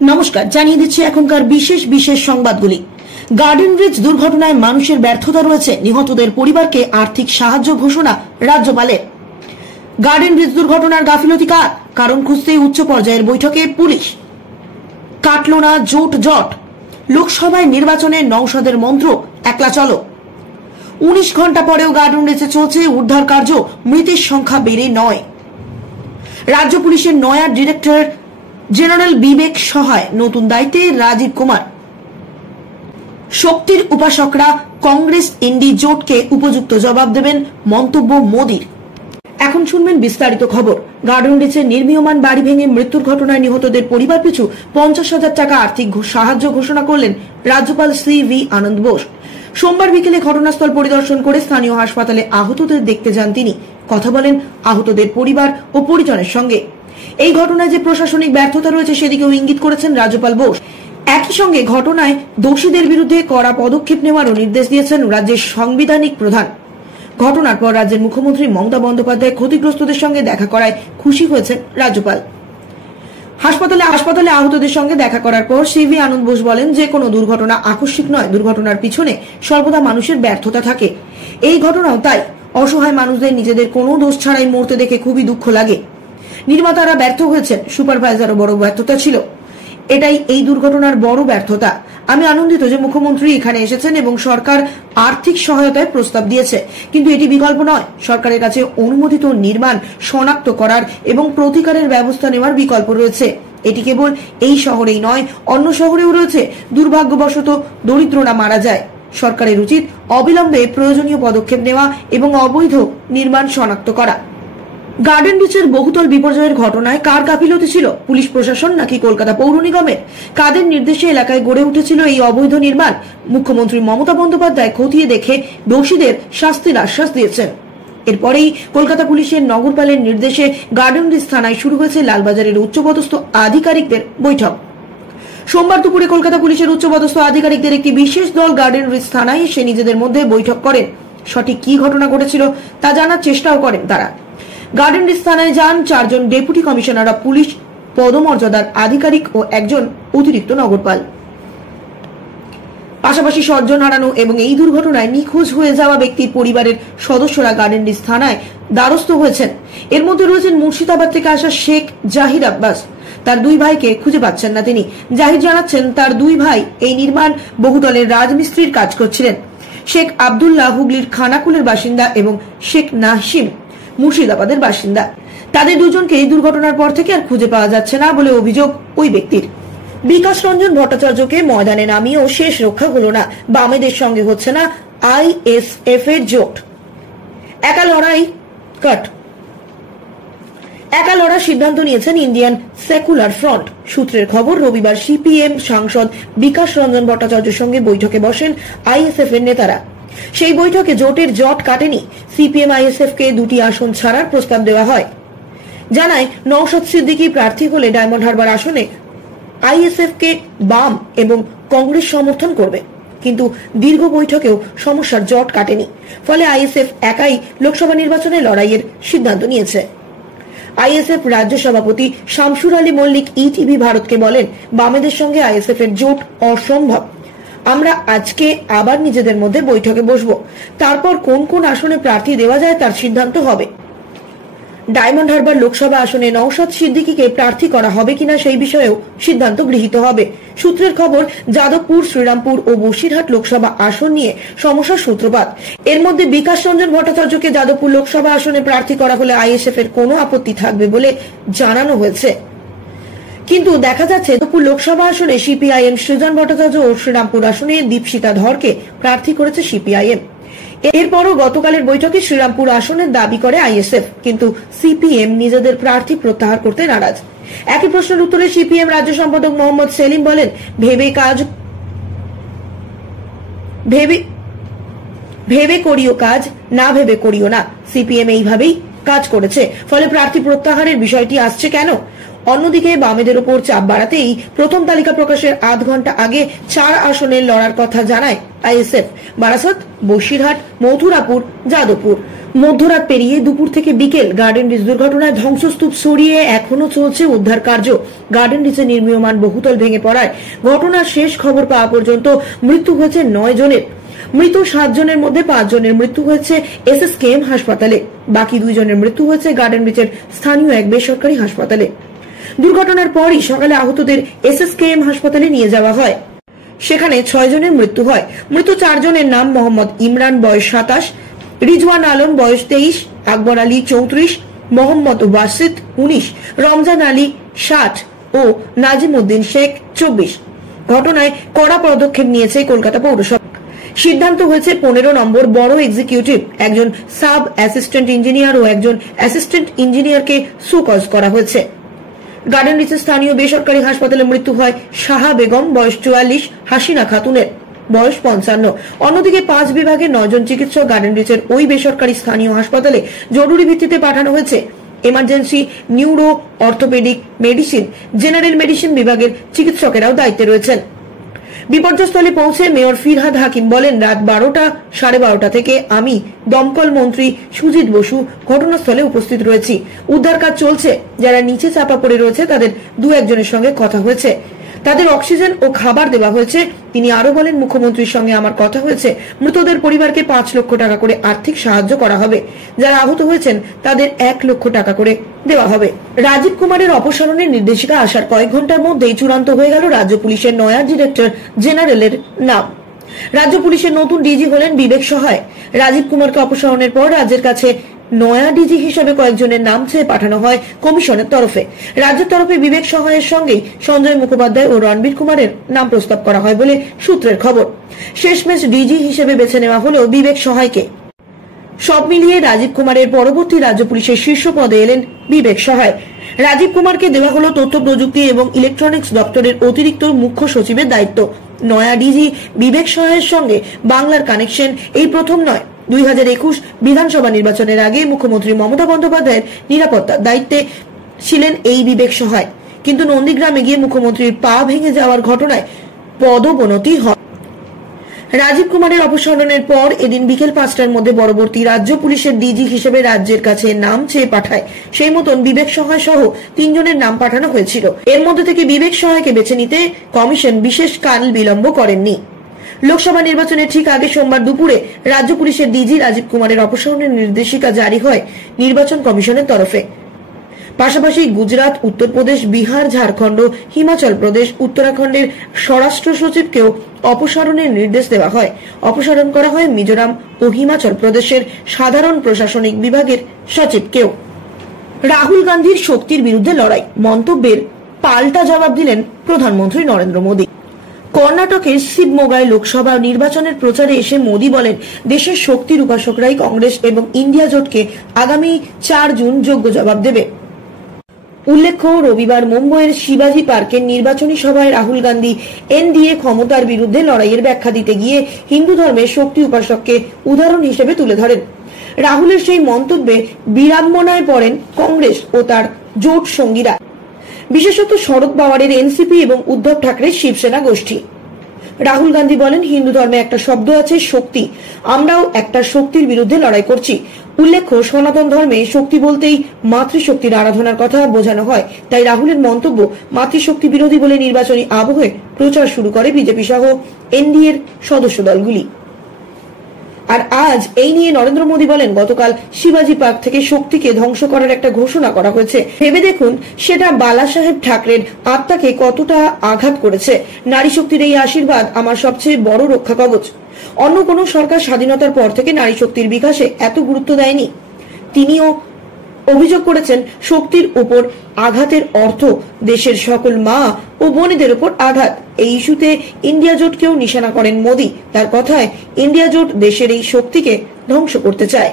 নমস্কার, জানিয়ে দিচ্ছি এখনকার বিশেষ বিশেষ সংবাদগুলি। গার্ডেন ব্রিজ দুর্ঘটনায় মানুষের ব্যর্থতা রয়েছে, নিহতদের পরিবারকে আর্থিক সাহায্য ঘোষণা রাজ্যপালের। গার্ডেন ব্রিজ দুর্ঘটনার গাফিলতি কার? কারণ খুঁজতে উচ্চ পর্যায়ের বৈঠকে পুলিশ। কাটল না জোট জট, লোকসভায় নির্বাচনে নওশাদের মন্ত্র একলা চলো। 19 ঘন্টা পরেও গার্ডেন ব্রিজে চলছে উদ্ধার কার্য, মৃতের সংখ্যা বেড়ে 9। রাজ্য পুলিশের নয়া ডিরেক্টর জেনারেল বিবেক সহায়, নতুন দায়িত্বে রাজীব কুমার। শক্তির উপাসকরা কংগ্রেস এনডি জোটকে উপযুক্ত জবাব দেবেন, মন্তব্য মোদীর। এখন শুনবেন বিস্তারিত খবর। গার্ডেন ব্রিজে নির্মীয়মান বাড়ি ভেঙে মৃত্যুর ঘটনায় নিহতদের পরিবার পিছু 50,000 টাকা আর্থিক সাহায্য ঘোষণা করলেন রাজ্যপাল CV আনন্দ বোস। সোমবার বিকেলে ঘটনাস্থল পরিদর্শন করে স্থানীয় হাসপাতালে আহতদের দেখতে যান তিনি। কথা বলেন আহতদের পরিবার ও পরিজনের সঙ্গে। এই ঘটনায় যে প্রশাসনিক ব্যর্থতা রয়েছে সেদিকেও ইঙ্গিত করেছেন রাজ্যপাল বোস। একই সঙ্গে ঘটনায় দোষীদের বিরুদ্ধে কড়া পদক্ষেপ নেওয়ারও নির্দেশ দিয়েছেন রাজ্যের সাংবিধানিক প্রধান। ঘটনার পর রাজ্যের মুখ্যমন্ত্রী মমতা বন্দ্যোপাধ্যায় ক্ষতিগ্রস্তদের সঙ্গে দেখা করায় খুশি হয়েছেন রাজ্যপাল। হাসপাতালে আহতদের সঙ্গে দেখা করার পর CV আনন্দ বোস বলেন, যে কোনো দুর্ঘটনা আকস্মিক নয়, দুর্ঘটনার পিছনে সর্বদা মানুষের ব্যর্থতা থাকে। এই ঘটনাও তাই। অসহায় মানুষদের নিজেদের কোনো দোষ ছাড়াই মরতে দেখে খুবই দুঃখ লাগে। নির্মাতারা ব্যর্থ হয়েছেন, সুপারভাইজারও বড় ব্যর্থতা ছিল। এটাই এই দুর্ঘটনার বড় ব্যর্থতা। আমি আনন্দিত যে মুখ্যমন্ত্রী এখানে এসেছেন এবং সরকার আর্থিক সহায়তায় প্রস্তাব দিয়েছে, কিন্তু এটি বিকল্প নয়। সরকারের কাছে অনুমোদিত নির্মাণ শনাক্ত করার এবং প্রতিকারের ব্যবস্থা নেওয়ার বিকল্প রয়েছে। এটি কেবল এই শহরেই নয়, অন্য শহরেও রয়েছে। দুর্ভাগ্যবশত দরিদ্ররা মারা যায়। সরকারের উচিত অবিলম্বে প্রয়োজনীয় পদক্ষেপ নেওয়া এবং অবৈধ নির্মাণ শনাক্ত করা। গার্ডেন ব্রিজের বহুতল বিপর্যয়ের ঘটনায় কার গাফিলতি ছিল? পুলিশ প্রশাসন নাকি কলকাতা পৌর নিগমের? কাদের নির্দেশে এলাকায় গড়ে উঠেছিল এই অবৈধ নির্মাণ? মুখ্যমন্ত্রী মমতা বন্দ্যোপাধ্যায় খতিয়ে দেখে দোষীদের শাস্তির আশ্বাস দিয়েছেন। এরপরেই কলকাতা পুলিশের নগরপালের নির্দেশে গার্ডেন ব্রিজ থানায় শুরু হয়েছে লালবাজারের উচ্চপদস্থ আধিকারিকদের বৈঠক। সোমবার দুপুরে কলকাতা পুলিশের উচ্চপদস্থ আধিকারিকদের একটি বিশেষ দল গার্ডেন ব্রিজ থানায় এসে নিজেদের মধ্যে বৈঠক করেন। সঠিক কি ঘটনা ঘটেছিল তা জানার চেষ্টাও করেন তারা। গার্ডেন ব্রিজ থানায় যান 4 জন ডেপুটি কমিশনার অব পুলিশ পদমর্যাদার আধিকারিক ও একজন অতিরিক্ত নগরপাল। পাশাপাশি স্বজন হারানো এবং এই দুর্ঘটনায় নিখোঁজ হয়ে যাওয়া ব্যক্তির পরিবারের সদস্যরা গার্ডেন ব্রিজ থানায় দ্বারস্থ হয়েছেন। এর মধ্যে রয়েছেন মুর্শিদাবাদ থেকে আসা শেখ জাহির আব্বাস। তার 2 ভাইকে খুঁজে পাচ্ছেন না তিনি। জাহির জানাচ্ছেন তার 2 ভাই এই নির্মাণ বহুতলের রাজমিস্ত্রির কাজ করছিলেন। শেখ আব্দুল্লাহ হুগলির খানাকুলের বাসিন্দা এবং শেখ নাসিম মুর্শিদাবাদের বাসিন্দা। তাদের দুজনকে এই দুর্ঘটনার পর থেকে আর খুঁজে পাওয়া যাচ্ছে না বলে অভিযোগ ওই ব্যক্তির। বিকাশ রঞ্জন ভট্টাচার্যকে ময়দানে নামিয়েও শেষ রক্ষা হলো না। বামেদের সঙ্গে হচ্ছে না ISF এর জোট। একা লড়ার সিদ্ধান্ত নিয়েছেন ইন্ডিয়ান সেকুলার ফ্রন্ট সূত্রের খবর। রবিবার CPM সাংসদ বিকাশ রঞ্জন ভট্টাচার্যের সঙ্গে বৈঠকে বসেন ISF এর নেতারা। সেই বৈঠকে জোটের জট কাটেনি। CPM ISF কে 2টি আসন ছাড়ার প্রস্তাব দেওয়া হয়। জানায় নওশাদ সিদ্দিকী প্রার্থী হলে ডায়মন্ড হারবার আসনে ISF কে বাম এবং কংগ্রেস সমর্থন করবে। কিন্তু দীর্ঘ বৈঠকেও সমস্যার জট কাটেনি। ফলে ISF একাই লোকসভা নির্বাচনে লড়াইয়ের সিদ্ধান্ত নিয়েছে। ISF রাজ্য সভাপতি শামসুর আলী মল্লিক ETV ভারতকে বলেন, বামেদের সঙ্গে ISF এর জোট অসম্ভব। আমরা আজকে আবার নিজেদের মধ্যে বৈঠকে বসবো। তারপর কোন কোন আসনে প্রার্থী দেওয়া যায় তার সিদ্ধান্ত হবে। ডায়মন্ড হারবার লোকসভা আসনে নওশাদ সিদ্দিকীকে প্রার্থী করা হবে কিনা সেই বিষয়েও সিদ্ধান্ত গৃহীত হবে। সূত্রের খবর, যাদবপুর, শ্রীরামপুর ও বসিরহাট লোকসভা আসন নিয়ে সমস্যার সূত্রপাত। এর মধ্যে বিকাশ রঞ্জন ভট্টাচার্যকে যাদবপুর লোকসভা আসনে প্রার্থী করা হলে ISF এর কোনো আপত্তি থাকবে বলে জানানো হয়েছে। কিন্তু দেখা যাচ্ছে যাদবপুর লোকসভা আসনে CPIM সৃজন ভট্টাচার্য ও শ্রীরামপুর আসনে দীপশিতা ধরকে প্রার্থী করেছে CPIM। এরপরও গতকালের বৈঠকে শ্রীরামপুর আসনের দাবি করে ISF, কিন্তু CPM নিজেদের প্রার্থী প্রত্যাহার করতে নারাজ। একই প্রশ্নের উত্তরে CPM রাজ্য সম্পাদক মোহাম্মদ সেলিম বলেন, ভেবে করিও কাজ, না ভেবে করিও না। CPM এইভাবেই কাজ করেছে, ফলে প্রার্থী প্রত্যাহারের বিষয়টি আসছে কেন? অন্যদিকে বামেদের উপর চাপ বাড়াতেই প্রথম তালিকা প্রকাশের আধ ঘন্টা আগে 4 আসনের লড়ার কথা জানায় আইএসএফ। বারাসত, বসিরহাট, মথুরাপুর, যাদবপুর। মধ্যরাত পেরিয়ে দুপুর থেকে বিকেল গার্ডেন রিচ দুর্ঘটনায় ধ্বংসস্তূপ সরিয়ে এখনো চলছে উদ্ধার কার্য। গার্ডেন রিচে নির্মীয়মান বহুতল ভেঙে পড়ায় ঘটনার শেষ খবর পাওয়া পর্যন্ত মৃত্যু হয়েছে 9 জনের। মৃত 7 জনের মধ্যে 5 জনের মৃত্যু হয়েছে এসএসকেএম হাসপাতালে, বাকি 2 জনের মৃত্যু হয়েছে গার্ডেন রিচের স্থানীয় এক বেসরকারি হাসপাতালে। দুর্ঘটনার পরই সকালে আহতদের এসএসকেএম হাসপাতালে নিয়ে যাওয়া হয়, সেখানে 6 জনের মৃত্যু হয়। মৃত 4 জনের নাম মোহাম্মদ ইমরান বয়স 27, রিজওয়ান আলম বয়স 23, আকবর আলী 34, মোহাম্মদ ওয়াসিদ 19, রমজান আলী 60 ও নাজিম উদ্দিন শেখ 24। ঘটনায় কড়া পদক্ষেপ নিয়েছে কলকাতা পৌরসভা। সিদ্ধান্ত হয়েছে 15 নম্বর বড় এক্সিকিউটিভ, একজন সাব অ্যাসিস্ট্যান্ট ইঞ্জিনিয়ার ও একজন অ্যাসিস্ট্যান্ট ইঞ্জিনিয়ারকে সুকজ করা হয়েছে। গার্ডেন রিচের স্থানীয় বেসরকারি হাসপাতালে মৃত্যু হয় সাহা বেগম বয়স 44, হাসিনা খাতুনের বয়স 55। অন্যদিকে 5 বিভাগের 9 জন চিকিৎসক গার্ডেন রিচের ওই বেসরকারি স্থানীয় হাসপাতালে জরুরি ভিত্তিতে পাঠানো হয়েছে। Emergency, neuro, orthopaedic, medicine, general medicine বিভাগের চিকিৎসকেরাও দায়িত্বে রয়েছেন। বিপর্যস্থলে পৌঁছে মেয়র ফিরহাদ হাকিম বলেন, রাত 12টা, 12:30 থেকে আমি, দমকল মন্ত্রী সুজিত বসু ঘটনাস্থলে উপস্থিত রয়েছি। উদ্ধার কাজ চলছে। যারা নিচে চাপা পড়ে রয়েছে তাদের 2-1 জনের সঙ্গে কথা হয়েছে, তাদের অক্সিজেন ও খাবার দেওয়া হয়েছে। তিনি আরো বলেন, মুখ্যমন্ত্রীর সঙ্গে আমার কথা হয়েছে, মৃতদের পরিবারকে 5 লক্ষ টাকা করে আর্থিক সাহায্য করা হবে। যারা আহত হয়েছেন তাদের 1 লক্ষ টাকা করে দেওয়া হবে। রাজীব কুমারের অপসারণের নির্দেশিকা আসার কয়েক ঘন্টার মধ্যেই চূড়ান্ত হয়ে গেল রাজ্য পুলিশের নয়া ডিরেক্টর জেনারেলের নাম। রাজ্য পুলিশের নতুন ডিজি হলেন বিবেক সহায়। রাজীব কুমারকে অপসারণের পর রাজ্যের কাছে নয়া ডিজি হিসেবে কয়েকজনের নাম চেয়ে পাঠানো হয় কমিশনের তরফে। রাজ্যের তরফে বিবেক সহায়ের সঙ্গে সঞ্জয় মুখোপাধ্যায় ও রণবীর কুমারের নাম প্রস্তাব করা হয় বলে সূত্রের খবর। শেষমেশ ডিজি হিসেবে বেছে নেওয়া হলো বিবেক সহায়কে। সব মিলিয়ে রাজীব কুমারের পরবর্তী রাজ্য পুলিশের শীর্ষ পদে এলেন বিবেক সহায়। রাজীব কুমারকে দেওয়া হলো তথ্য প্রযুক্তি এবং ইলেকট্রনিক্স দপ্তরের অতিরিক্ত মুখ্য সচিবের দায়িত্ব। নয়া ডিজি বিবেক সহায়ের সঙ্গে বাংলার কানেকশন এই প্রথম নয়। 2021 বিধানসভা নির্বাচনের আগে মুখ্যমন্ত্রী মমতা বন্দ্যোপাধ্যায়ের নিরাপত্তার দায়িত্বে ছিলেন এই বিবেক সহায়, কিন্তু নন্দীগ্রামে গিয়ে মুখ্যমন্ত্রীর পা ভেঙে যাওয়ার ঘটনায় পদোন্নতি হয়। রাজীব কুমারের অপসারণের পর এদিন বিকেল 5টার মধ্যে পরবর্তী রাজ্য পুলিশের ডিজি হিসেবে রাজ্যের কাছে নাম চেয়ে পাঠায়। সেই মতন বিবেক সহায় সহ 3 জনের নাম পাঠানো হয়েছিল। এর মধ্যে থেকে বিবেক সহায়কে বেছে নিতে কমিশন বিশেষ কাল বিলম্ব করেননি। লোকসভা নির্বাচনের ঠিক আগে সোমবার দুপুরে রাজ্য পুলিশের ডিজি রাজীব কুমারের অপসারণের নির্দেশিকা জারি হয় নির্বাচন কমিশনের তরফে। পাশাপাশি গুজরাট, উত্তরপ্রদেশ, বিহার, ঝাড়খণ্ড, হিমাচল প্রদেশ, উত্তরাখণ্ডের স্বরাষ্ট্র সচিবকেও অপসারণের নির্দেশ দেওয়া হয়। অপসারণ করা হয় মিজোরাম ও হিমাচল প্রদেশের সাধারণ প্রশাসনিক বিভাগের সচিবকেও। রাহুল গান্ধীর শক্তির বিরুদ্ধে লড়াই মন্তব্যের পাল্টা জবাব দিলেন প্রধানমন্ত্রী নরেন্দ্র মোদী। কর্ণাটকের শিবমোগায় লোকসভা নির্বাচনের প্রচারে এসে মোদী বলেন, দেশের শক্তির উপাসকরাই কংগ্রেস এবং ইন্ডিয়া জোটকে আগামী 4 জুন যোগ্য জবাব দেবে। উল্লেখ্য, রবিবার মুম্বইয়ের শিবাজি পার্কের নির্বাচনী সভায় রাহুল গান্ধী এনডিএ ক্ষমতার বিরুদ্ধে লড়াইয়ের ব্যাখ্যা দিতে গিয়ে হিন্দু ধর্মের শক্তি উপাসককে উদাহরণ হিসেবে তুলে ধরেন। রাহুলের সেই মন্তব্যে বিড়ম্বনায় পড়েন কংগ্রেস ও তার জোট সঙ্গীরা, বিশেষত শরদ পাওয়ারের এনসিপি এবং উদ্ধব ঠাকরের শিবসেনা গোষ্ঠী। রাহুল গান্ধী বলেন, হিন্দু ধর্মে একটা শব্দ আছে শক্তি, আমরাও একটা শক্তির বিরুদ্ধে লড়াই করছি। উল্লেখ্য, সনাতন ধর্মে শক্তি বলতেই মাতৃশক্তির আরাধনার কথা বোঝানো হয়। তাই রাহুলের মন্তব্য মাতৃশক্তি বিরোধী বলে নির্বাচনী আবহে প্রচার শুরু করে বিজেপি সহ এনডিএর সদস্য দলগুলি। আর আজ এই নিয়ে নরেন্দ্র মোদী বলেন, গতকাল শিবাজি পার্ক থেকে শক্তিকে ধ্বংস করার একটা ঘোষণা করা হয়েছে। ভেবে দেখুন সেটা বালা সাহেব ঠাকরের আত্মাকে কতটা আঘাত করেছে। নারী শক্তির এই আশীর্বাদ আমার সবচেয়ে বড় রক্ষা কবচ। অন্য কোন সরকার স্বাধীনতার পর থেকে নারী শক্তির বিকাশে এত গুরুত্ব দেয়নি। তিনিও অভিযোগ করেছেন, শক্তির উপর আঘাতের অর্থ দেশের সকল মা ও বোনেদের উপর আঘাত। এই ইস্যুতে ইন্ডিয়া জোটকেও নিশানা করেন মোদী। তার কথায়, ইন্ডিয়া জোট দেশের এই শক্তিকে ধ্বংস করতে চায়।